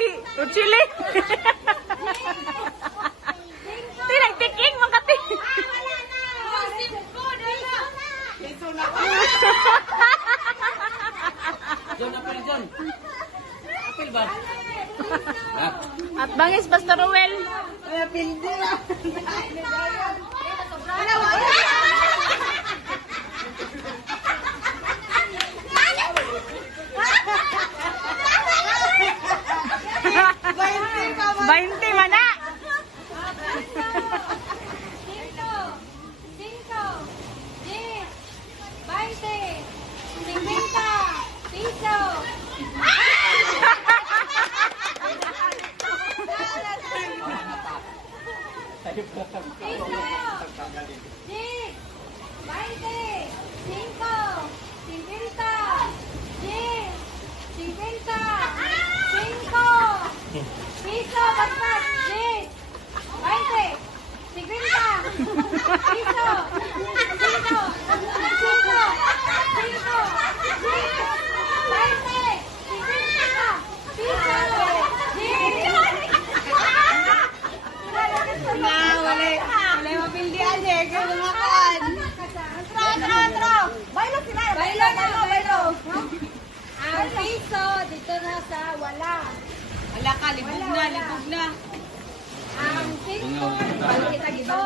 Makati. O Chile. Tinag tiking Makati. John, apel John. Apel ba? At bangis Pastor Ruel. Pildi na. Bainte mana. Dito na sa wala. Wala ka, libog na, libog na. Ang piso, balik kita gito.